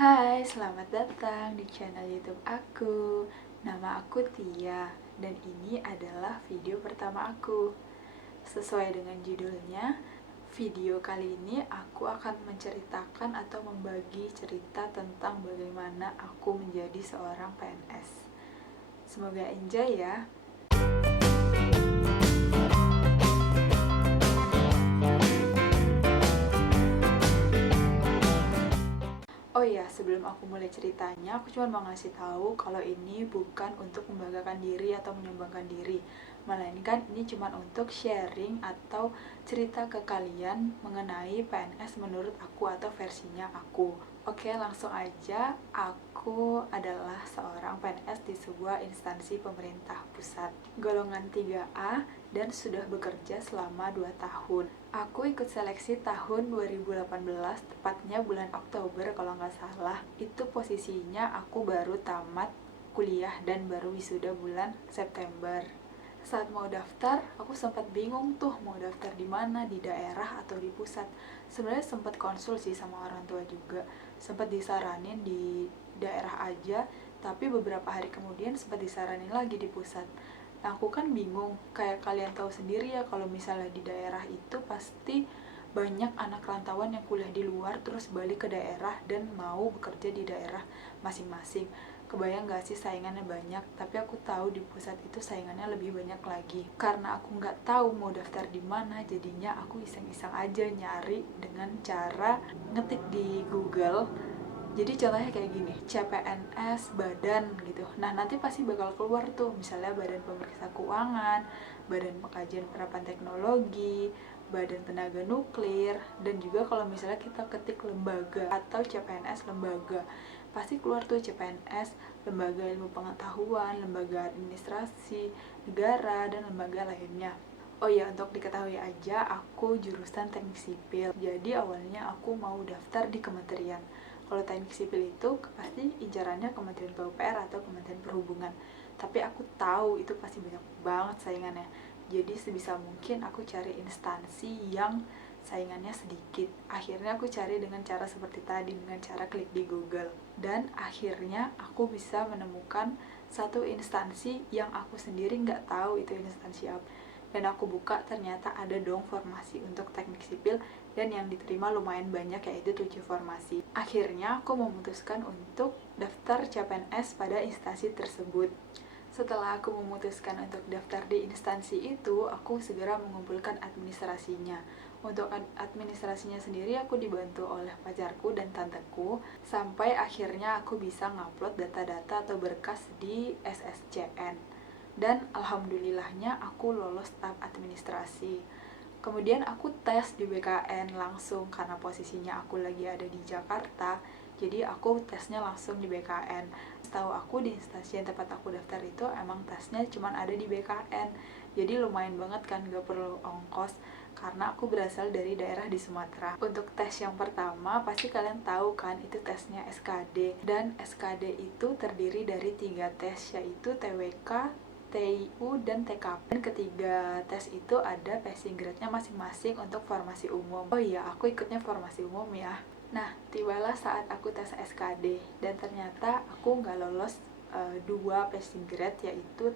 Hai, selamat datang di channel YouTube aku. Nama aku Tia, dan ini adalah video pertama aku. Sesuai dengan judulnya, video kali ini aku akan menceritakan atau membagi cerita tentang bagaimana aku menjadi seorang PNS. Semoga enjoy ya. Oh iya, sebelum aku mulai ceritanya, aku cuma mau ngasih tahu kalau ini bukan untuk membanggakan diri atau menyumbangkan diri, melainkan ini cuma untuk sharing atau cerita ke kalian mengenai PNS menurut aku atau versinya aku. Oke, langsung aja. Aku adalah seorang PNS di sebuah instansi pemerintah pusat, golongan 3A, dan sudah bekerja selama 2 tahun. Aku ikut seleksi tahun 2018, tepatnya bulan Oktober kalau nggak salah. Itu posisinya aku baru tamat kuliah dan baru wisuda bulan September. Saat mau daftar, aku sempat bingung tuh mau daftar di mana, di daerah atau di pusat. Sebenarnya sempat konsul sih sama orang tua juga. Sempat disaranin di daerah aja, tapi beberapa hari kemudian sempat disaranin lagi di pusat. Nah, aku kan bingung, kayak kalian tahu sendiri ya kalau misalnya di daerah itu pasti banyak anak rantauan yang kuliah di luar terus balik ke daerah dan mau bekerja di daerah masing-masing. Kebayang gak sih saingannya banyak, tapi aku tahu di pusat itu saingannya lebih banyak lagi. Karena aku nggak tahu mau daftar di mana, jadinya aku iseng-iseng aja nyari dengan cara ngetik di Google. Jadi contohnya kayak gini, CPNS badan gitu. Nah, nanti pasti bakal keluar tuh misalnya Badan Pemeriksa Keuangan, Badan Pengkajian Penerapan Teknologi, Badan Tenaga Nuklir, dan juga kalau misalnya kita ketik lembaga atau CPNS lembaga, pasti keluar tuh CPNS, Lembaga Ilmu Pengetahuan, Lembaga Administrasi Negara, dan lembaga lainnya. Oh ya, untuk diketahui aja, aku jurusan teknik sipil. Jadi awalnya aku mau daftar di kementerian. Kalau teknik sipil itu pasti incarannya Kementerian PUPR atau Kementerian Perhubungan. Tapi aku tahu itu pasti banyak banget saingannya. Jadi sebisa mungkin aku cari instansi yang saingannya sedikit. Akhirnya aku cari dengan cara seperti tadi, dengan cara klik di Google. Dan akhirnya aku bisa menemukan satu instansi yang aku sendiri nggak tahu itu instansi apa. Dan aku buka, ternyata ada dong formasi untuk teknik sipil, dan yang diterima lumayan banyak, yaitu 7 formasi. Akhirnya aku memutuskan untuk daftar CPNS pada instansi tersebut. Setelah aku memutuskan untuk daftar di instansi itu, aku segera mengumpulkan administrasinya. Untuk administrasinya sendiri aku dibantu oleh pacarku dan tanteku, sampai akhirnya aku bisa ngupload data-data atau berkas di SSCN. Dan alhamdulillahnya aku lolos tahap administrasi. Kemudian aku tes di BKN langsung karena posisinya aku lagi ada di Jakarta. Jadi aku tesnya langsung di BKN. Setahu aku di instansi yang tempat aku daftar itu emang tesnya cuma ada di BKN. Jadi lumayan banget kan, gak perlu ongkos karena aku berasal dari daerah di Sumatera. Untuk tes yang pertama pasti kalian tahu kan, itu tesnya SKD. Dan SKD itu terdiri dari 3 tes, yaitu TWK, TIU, dan TKP. Dan ketiga tes itu ada passing grade-nya masing-masing untuk formasi umum. Oh iya, aku ikutnya formasi umum ya. Nah, tibalah saat aku tes SKD, dan ternyata aku nggak lolos 2 passing grade, yaitu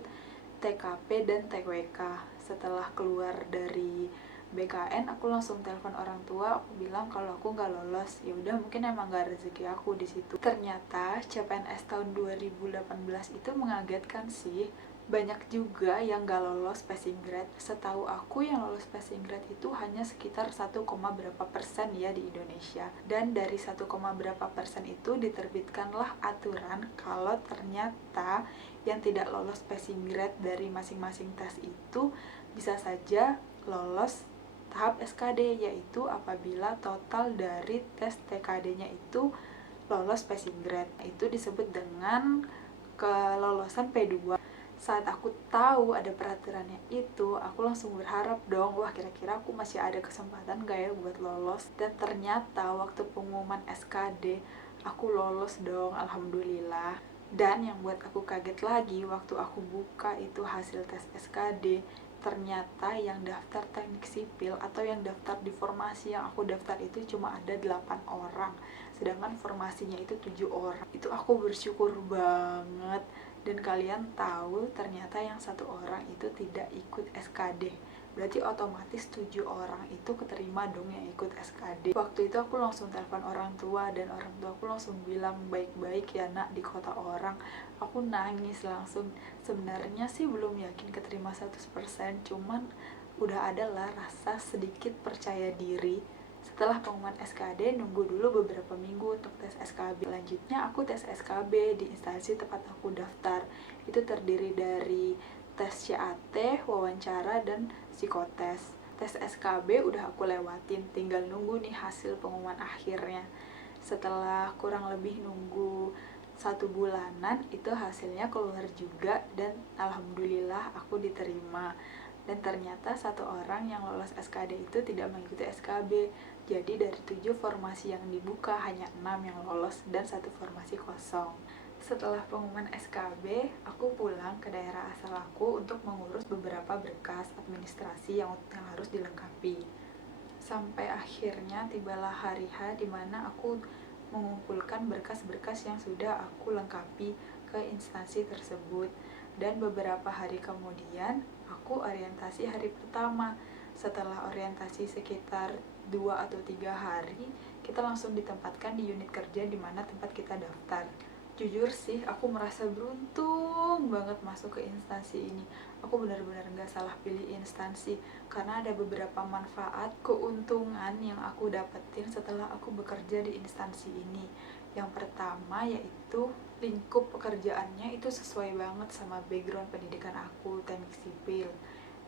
TKP dan TWK. Setelah keluar dari BKN, aku langsung telepon orang tua, aku bilang kalau aku nggak lolos. Ya udah, mungkin emang nggak rezeki aku di situ. Ternyata CPNS tahun 2018 itu mengagetkan sih. Banyak juga yang gak lolos passing grade. Setahu aku yang lolos passing grade itu hanya sekitar 1, berapa persen ya di Indonesia. Dan dari 1, berapa persen itu diterbitkanlah aturan kalau ternyata yang tidak lolos passing grade dari masing-masing tes itu bisa saja lolos tahap SKD, yaitu apabila total dari tes TKD-nya itu lolos passing grade. Itu disebut dengan kelolosan P2. Saat aku tahu ada peraturannya itu, aku langsung berharap dong, wah kira-kira aku masih ada kesempatan gak ya buat lolos. Dan ternyata waktu pengumuman SKD, aku lolos dong, alhamdulillah. Dan yang buat aku kaget lagi, waktu aku buka itu hasil tes SKD, ternyata yang daftar teknik sipil atau yang daftar di formasi yang aku daftar itu cuma ada 8 orang, sedangkan formasinya itu 7 orang. Itu aku bersyukur banget. Dan kalian tahu ternyata yang 1 orang itu tidak ikut SKD, berarti otomatis 7 orang itu keterima dong yang ikut SKD. Waktu itu aku langsung telepon orang tua, dan orang tua aku langsung bilang, baik-baik ya nak di kota orang. Aku nangis langsung. Sebenarnya sih belum yakin keterima 100%, cuman udah ada lah rasa sedikit percaya diri. Setelah pengumuman SKD, nunggu dulu beberapa minggu untuk tes SKB. Selanjutnya aku tes SKB di instansi tempat aku daftar. Itu terdiri dari tes CAT, wawancara, dan psikotes. Tes SKB udah aku lewatin, tinggal nunggu nih hasil pengumuman akhirnya. Setelah kurang lebih nunggu 1 bulanan, itu hasilnya keluar juga, dan alhamdulillah aku diterima. Dan ternyata 1 orang yang lolos SKD itu tidak mengikuti SKB. Jadi dari 7 formasi yang dibuka, hanya 6 yang lolos dan 1 formasi kosong. Setelah pengumuman SKB, aku pulang ke daerah asal aku untuk mengurus beberapa berkas administrasi yang harus dilengkapi. Sampai akhirnya tibalah hari H di mana aku mengumpulkan berkas-berkas yang sudah aku lengkapi ke instansi tersebut. Dan beberapa hari kemudian aku orientasi hari pertama. Setelah orientasi sekitar 2 atau 3 hari, kita langsung ditempatkan di unit kerja di mana tempat kita daftar. Jujur sih, aku merasa beruntung banget masuk ke instansi ini. Aku benar-benar gak salah pilih instansi, karena ada beberapa manfaat, keuntungan yang aku dapetin setelah aku bekerja di instansi ini. Yang pertama yaitu lingkup pekerjaannya itu sesuai banget sama background pendidikan aku, teknik sipil.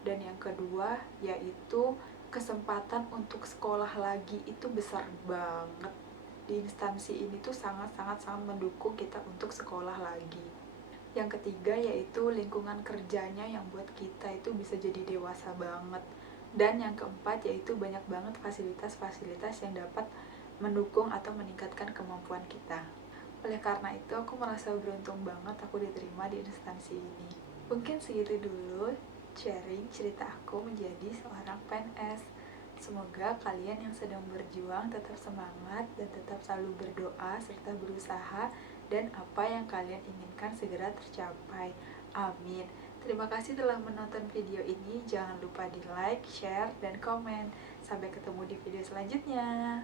Dan yang kedua yaitu kesempatan untuk sekolah lagi itu besar banget. Di instansi ini tuh sangat mendukung kita untuk sekolah lagi. Yang ketiga yaitu lingkungan kerjanya yang buat kita itu bisa jadi dewasa banget. Dan yang keempat yaitu banyak banget fasilitas-fasilitas yang dapat mendukung atau meningkatkan kemampuan kita. Oleh karena itu aku merasa beruntung banget aku diterima di instansi ini. Mungkin segitu dulu sharing cerita aku menjadi seorang PNS. Semoga kalian yang sedang berjuang tetap semangat dan tetap selalu berdoa serta berusaha, dan apa yang kalian inginkan segera tercapai. Amin. Terima kasih telah menonton video ini. Jangan lupa di like, share, dan komen. Sampai ketemu di video selanjutnya.